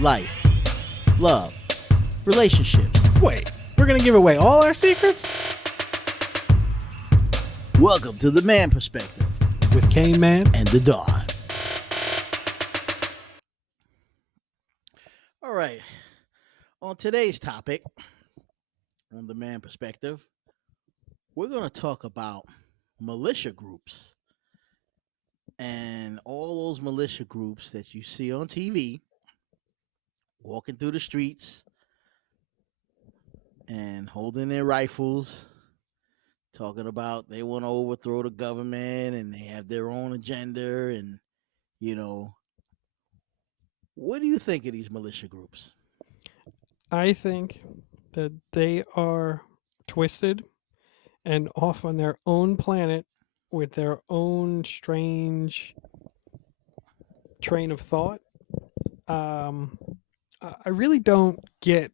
life, love, relationships. Wait, we're gonna give away all our secrets? Welcome to the Man Perspective With Kane Man. and the Dawn. All right. On today's topic, on the Man Perspective, we're going to talk about militia groups and all those militia groups that you see on TV walking through the streets and holding their rifles, talking about they want to overthrow the government and they have their own agenda. And, you know, what do you think of these militia groups? I think that they are twisted and off on their own planet with their own strange train of thought. I really don't get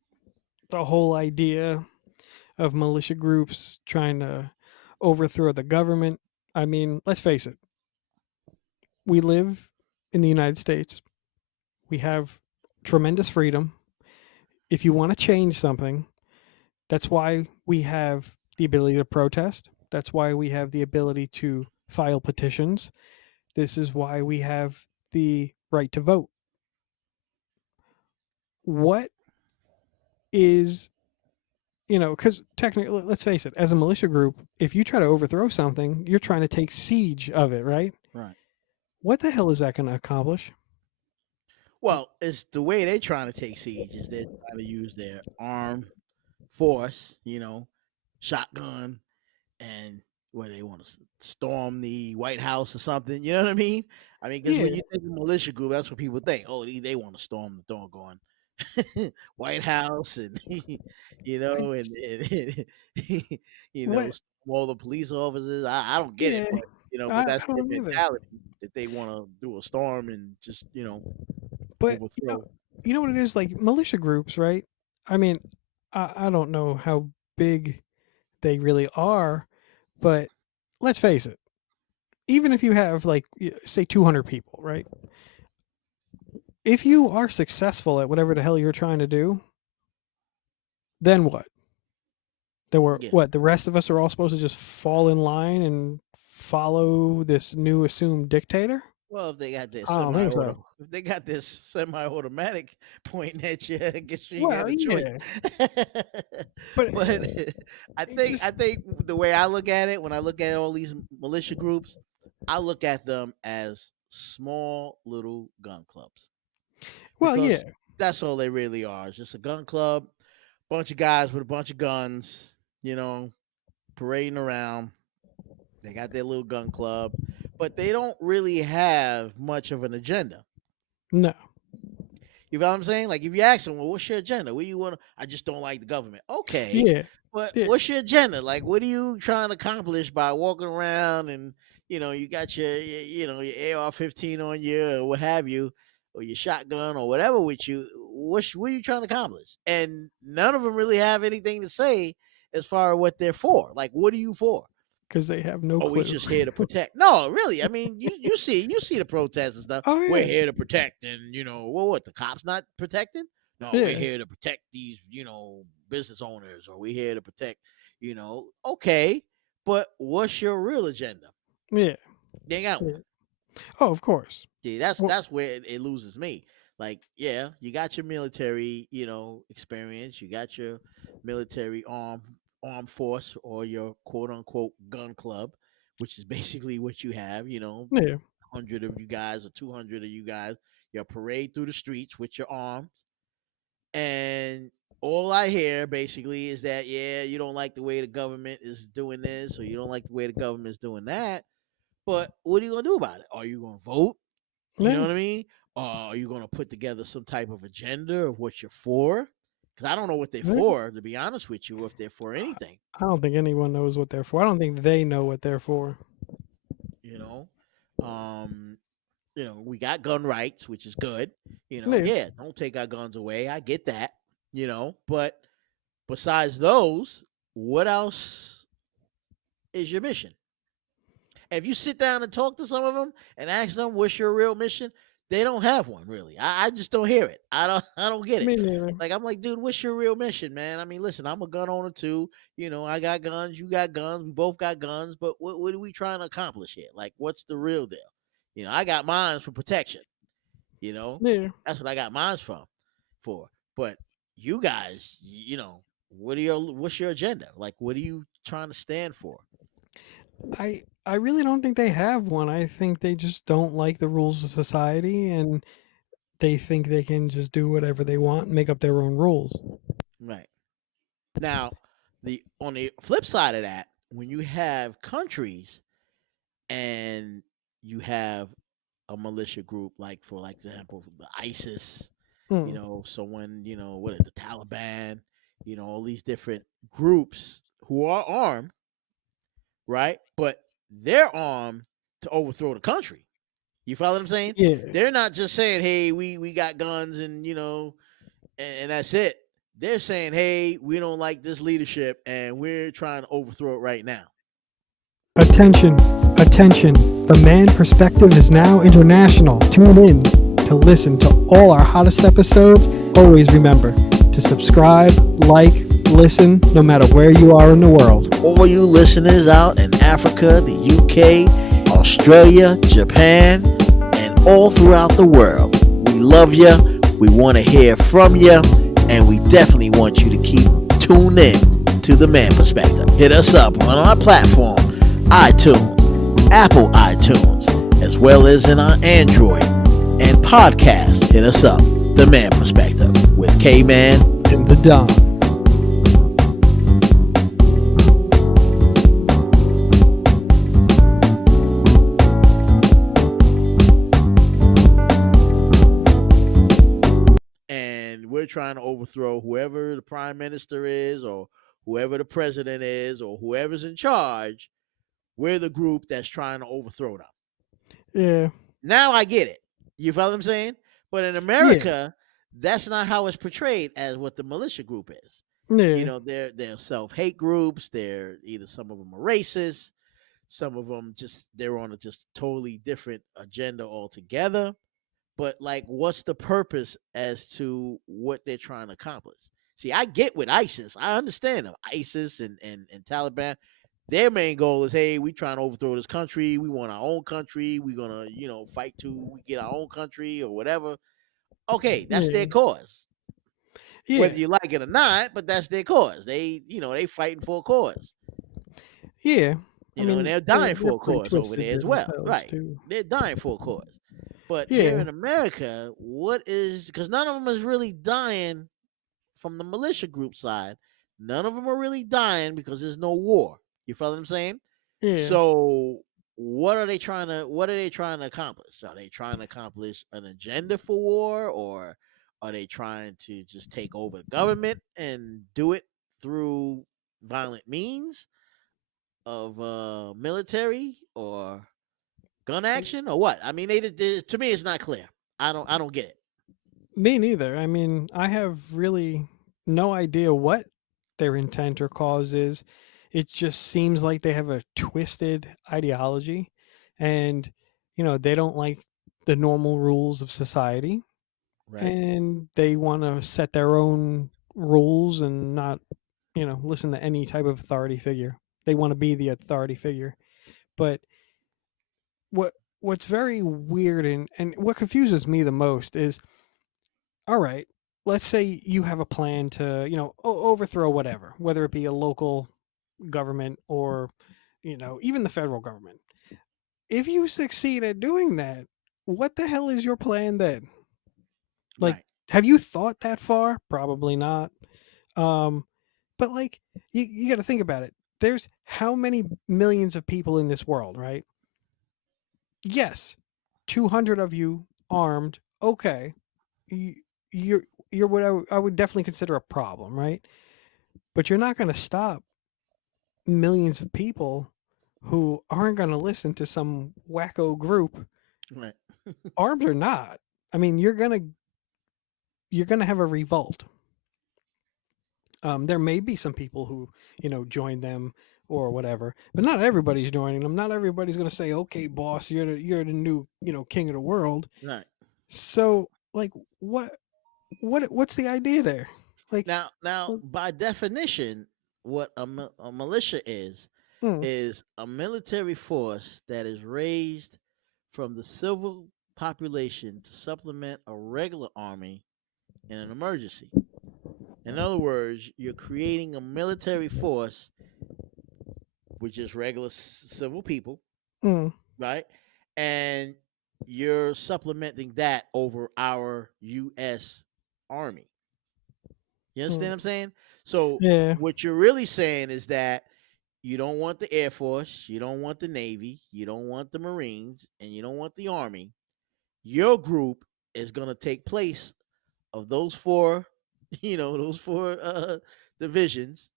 the whole idea of militia groups trying to overthrow the government. I mean, let's face it. We live in the United States. We have tremendous freedom. If you want to change something, that's why we have the ability to protest. That's why we have the ability to file petitions. This is why we have the right to vote. What is, because technically, let's face it, as a militia group, if you try to overthrow something, you're trying to take siege of it, right? Right. What the hell is that going to accomplish? Well, it's the way they're trying to take siege is they're trying to use their armed force, shotgun, and where they want to storm the White House or something. You know what I mean? Because when Yeah, you think of militia group, that's what people think. Oh, they want to storm the doggone White House, and I and what? all the police officers. I don't get it, Yeah, but I that's their don't either. mentality that they want to do a storm and just But overthrow. you know what it is, like militia groups, right? I mean, I don't know how big they really are, but let's face it. Even if you have like say 200 people, right? If you are successful at whatever the hell you're trying to do, then what? There were Yeah. what? The rest of us are all supposed to just fall in line and follow this new assumed dictator? Well, if they got this I don't think semi-auto, so. if they got this semi-automatic pointing at you, I guess you ain't got Well, a choice. yeah, but But I it think I just think the way I look at it, when I look at all these militia groups, I look at them as small little gun clubs well, because yeah, that's all they really are. It's just a gun club, bunch of guys with a bunch of guns, parading around. They got their little gun club, but they don't really have much of an agenda. no, You know what I'm saying? Like if you ask them, well, what's your agenda? What do you want? I just don't like the government. Okay, yeah, but yeah. what's your agenda? Like, what are you trying to accomplish by walking around and you got your AR-15 on you or what have you, or your shotgun or whatever with you? What are you trying to accomplish? And none of them really have anything to say as far as what they're for. Like, what are you for? Because they have no Oh, we clue. just here to protect. No, really. You see the protests and stuff. Oh We're yeah, here to protect, and what the cops not protecting? No, we're yeah, here to protect these, business owners, or we're here to protect, okay, but what's your real agenda? yeah, They ain't got yeah. one. Oh, of course. See, that's Well, that's where it loses me. Like, yeah, you got your military, experience. You got your military armed force or your quote unquote gun club, which is basically what you have. yeah, 100 of you guys or 200 of you guys. You parade through the streets with your arms, and all I hear basically is that you don't like the way the government is doing this, or you don't like the way the government is doing that. But what are you gonna do about it? Are you gonna vote? You know yeah. what I mean? Are you going to put together some type of agenda of what you're for? Because I don't know what they're Yeah. for, to be honest with you, if they're for anything. I don't think anyone knows what they're for. I don't think they know what they're for. You know, um, we got gun rights, which is good. Yeah. Yeah, don't take our guns away. I get that. But besides those, what else is your mission? And if you sit down and talk to some of them and ask them what's your real mission, they don't have one really. I just don't hear it. I don't get Me it. neither. Like I'm like, dude, what's your real mission, man? I mean, listen, I'm a gun owner too. You know, I got guns, you got guns, we both got guns, but what are we trying to accomplish here? Like, what's the real deal? You know, I got mines for protection. You know, Yeah. that's what I got mines from for. But you guys, you know, what's your agenda? Like, what are you trying to stand for? I really don't think they have one. I think they just don't like the rules of society, and they think they can just do whatever they want and make up their own rules. Right. Now, the on the flip side of that, when you have countries and you have a militia group, like for like example, the ISIS, you Mm. know, so when you know what the Taliban, you know, all these different groups who are armed, right? But they're armed to overthrow the country. You follow what I'm saying? Yeah. They're not just saying, "Hey, we got guns and you know, and that's it." They're saying, "Hey, we don't like this leadership, and we're trying to overthrow it right now." Attention, attention. The Man Perspective is now international. Tune in to listen to all our hottest episodes. Always remember to subscribe, like, listen, no matter where you are in the world. All you listeners out in Africa, the UK, Australia, Japan, and all throughout the world, we love you. We want to hear from you, and we definitely want you to keep tuned in to the Man Perspective. Hit us up on our platform, iTunes, Apple iTunes, as well as in our Android and podcast. Hit us up, the Man Perspective with K Man And the Don. and we're trying to overthrow whoever the prime minister is or whoever the president is or whoever's in charge. We're the group that's trying to overthrow them. Yeah. Now I get it. You follow what I'm saying? But in Yeah. America, that's not how it's portrayed as what the militia group is. You Yeah. know, they're self-hate groups. They're either some of them are racist, some of them just they're on a just totally different agenda altogether. But like, what's the purpose as to what they're trying to accomplish? See, I get with ISIS. I understand them. ISIS and Taliban. Their main goal is, hey, we trying to overthrow this country. We want our own country. We're gonna, you know, fight to we get our own country or whatever. Okay, that's their Yeah. cause. Whether Yeah. you like it or not, but that's their cause. They, you know, they fighting for a cause. Yeah. I You know, and mean, they're they're dying they're for a pretty cause over twisted there as well. themselves Right. too. They're dying for a cause. But here Yeah. in America, what is because none of them is really dying from the militia group side. None of them are really dying because there's no war. You follow what I'm saying? Yeah. So what are they trying to accomplish? Are they trying to accomplish an agenda for war, or are they trying to just take over the government and do it through violent means of military or gun action or what? I mean, to me, it's not clear. I don't get it. Me neither. I mean, I have really no idea what their intent or cause is. It just seems like they have a twisted ideology, and they don't like the normal rules of society, Right. and they want to set their own rules and not, listen to any type of authority figure. They want to be the authority figure. But what what's very weird and what confuses me the most is, all right, let's say you have a plan to, overthrow whatever, whether it be a local government or, even the federal government. If you succeed at doing that, what the hell is your plan then? Like, Right. have you thought that far? Probably not. Um, but like, you got to think about it. There's how many millions of people in this world, right? Yes, 200 of you armed. Okay, you, you're what I would definitely consider a problem, right? But you're not going to stop millions of people who aren't going to listen to some wacko group, Right. armed or not. I mean, you're gonna have a revolt. There may be some people who join them or whatever, but not everybody's joining them. Not everybody's going to say, "Okay, boss, you're the new king of the world." Right. So, like, what what's the idea there? Like, Now, what- by definition, what a militia mm, is a military force that is raised from the civil population to supplement a regular army in an emergency. In other words, you're creating a military force with just regular civil people, mm, right? And you're supplementing that over our U.S. Army. You understand mm. what I'm saying? So, Yeah. what you're really saying is that you don't want the Air Force, you don't want the Navy, you don't want the Marines, and you don't want the Army. Your group is going to take place of those four, those four divisions,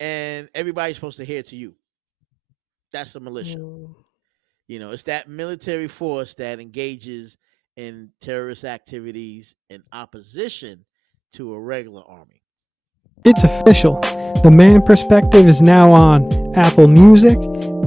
and everybody's supposed to adhere to you. That's the militia. Mm. It's that military force that engages in terrorist activities in opposition to a regular army. It's official. The Man Perspective is now on Apple Music,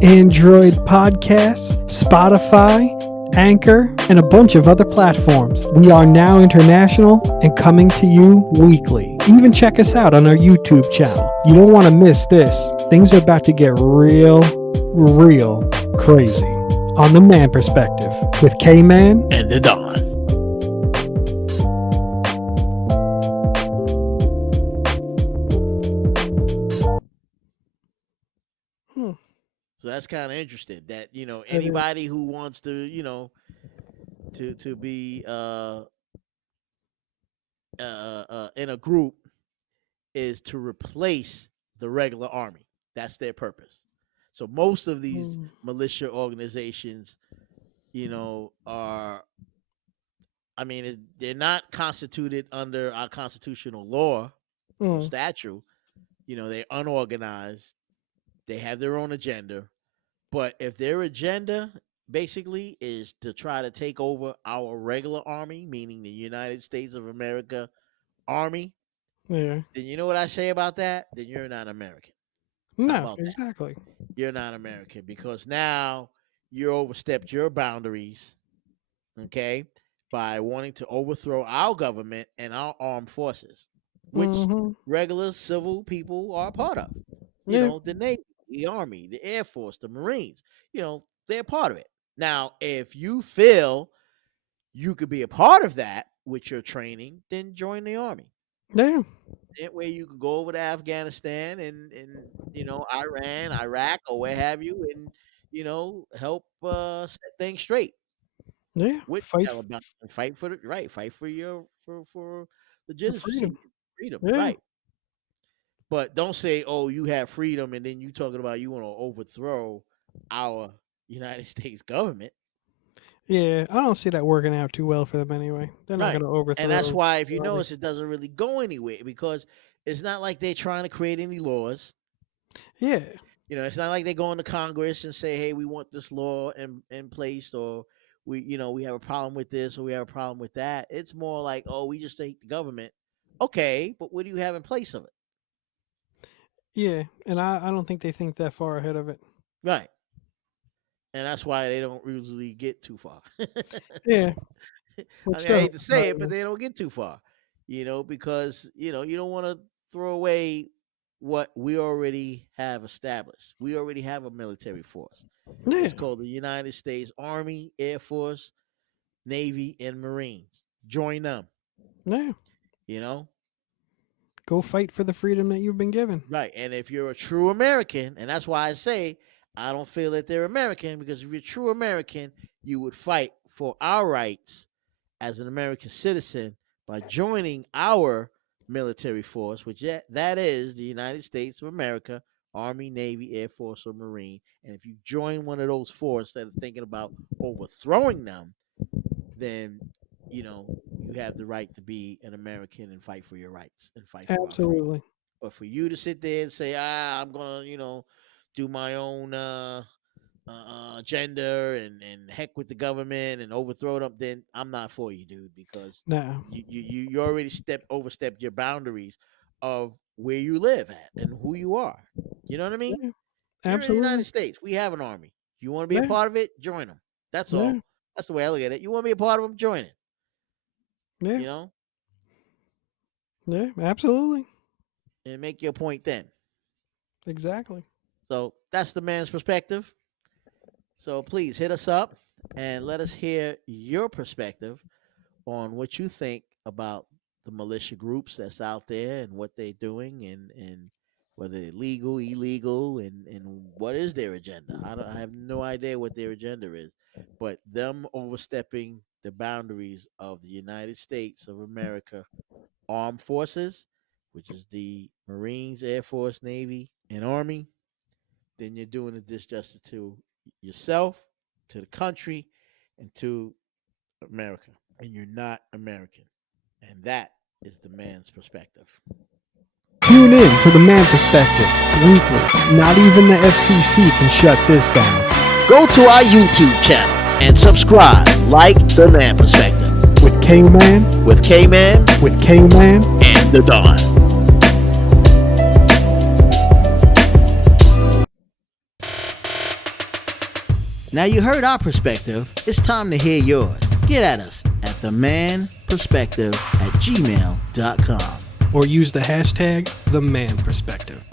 Android Podcasts, Spotify, Anchor, and a bunch of other platforms. We are now international and coming to you weekly. Even check us out on our YouTube channel. You don't want to miss this. Things are about to get real crazy. On The Man Perspective with K Man And the Dawn. Hmm, So that's kind of interesting that, that is. anybody who wants to, to be in a group is to replace the regular army. That's their purpose. So most of these Mm, militia organizations, are, I mean, they're not constituted under our constitutional law or mm, statute. They're unorganized. They have their own agenda. But if their agenda basically is to try to take over our regular army, meaning the United States of America Army, yeah. then you know what I say about that? Then you're not American. How No, about that? exactly. You're not American because now you overstepped your boundaries, okay, by wanting to overthrow our government and our armed forces, which Hmm. regular civil people are a part of. Yeah, The Navy, the Army, the Air Force, the Marines, they're part of it. Now, if you feel you could be a part of that with your training, then join the Army. yeah, That way you could go over to Afghanistan and Iran, Iraq, or where have you, and help set things straight yeah. with Fight Taliban and fight for the right, fight for your for for freedom. legitimacy, freedom, Yeah, right? But don't say, "Oh, you have freedom," and then you talking about you want to overthrow our United States government, yeah. I don't see that working out too well for them anyway. They're not right? going to And that's overthrow why, if you the army. notice, it doesn't really go anywhere because it's not like they're trying to create any laws. Yeah, It's not like they go into Congress and say, "Hey, we want this law in place," or we have a problem with this, or we have a problem with that. It's more like, "Oh, we just hate the government." Okay, but what do you have in place of it? yeah. And I don't think they think that far ahead of it. Right, and that's why they don't usually get too far. Yeah, I which mean, I doesn't hate to say surprise it, but me. they don't get too far. Because you don't want to throw away what we already have established. We already have a military force. Yeah, It's called the United States Army, Air Force, Navy, and Marines. Join them, yeah. you know? Go fight for the freedom that you've been given. Right. And if you're a true American, and that's why I say I don't feel that they're American, because if you're a true American, you would fight for our rights as an American citizen by joining our military force, which that is the United States of America, Army, Navy, Air Force, or Marine. And if you join one of those four instead of thinking about overthrowing them, then you have the right to be an American and fight for your rights and fight for our freedom. Absolutely. But for you to sit there and say, I'm gonna, do my own agenda and heck with the government and overthrow them, then I'm not for you, dude, because No. you already overstepped your boundaries of where you live at and who you are. You know what I mean? Yeah, You're in the absolutely. United States. We have an army. You want to be a Yeah, part of it? Join them. That's yeah, all. That's the way I look at it. You want to be a part of them? Join it. Yeah. you know, Yeah. Absolutely. and make your point then. Exactly. So that's the man's perspective. So please hit us up and let us hear your perspective on what you think about the militia groups that's out there and what they're doing and whether they're legal, illegal, and what is their agenda. I have no idea what their agenda is, but them overstepping the boundaries of the United States of America armed forces, which is the Marines, Air Force, Navy, and Army, then you're doing a disjustice to yourself, to the country, and to America. And you're not American. And that is the man's perspective. Tune in to the Man Perspective weekly. Not even the FCC can shut this down. Go to our YouTube channel and subscribe, like the Man Perspective. With K-Man, With K-Man, with K-Man, and the Don. Now you heard our perspective. It's time to hear yours. Get at us at themanperspective@gmail.com. or use the hashtag #TheManPerspective.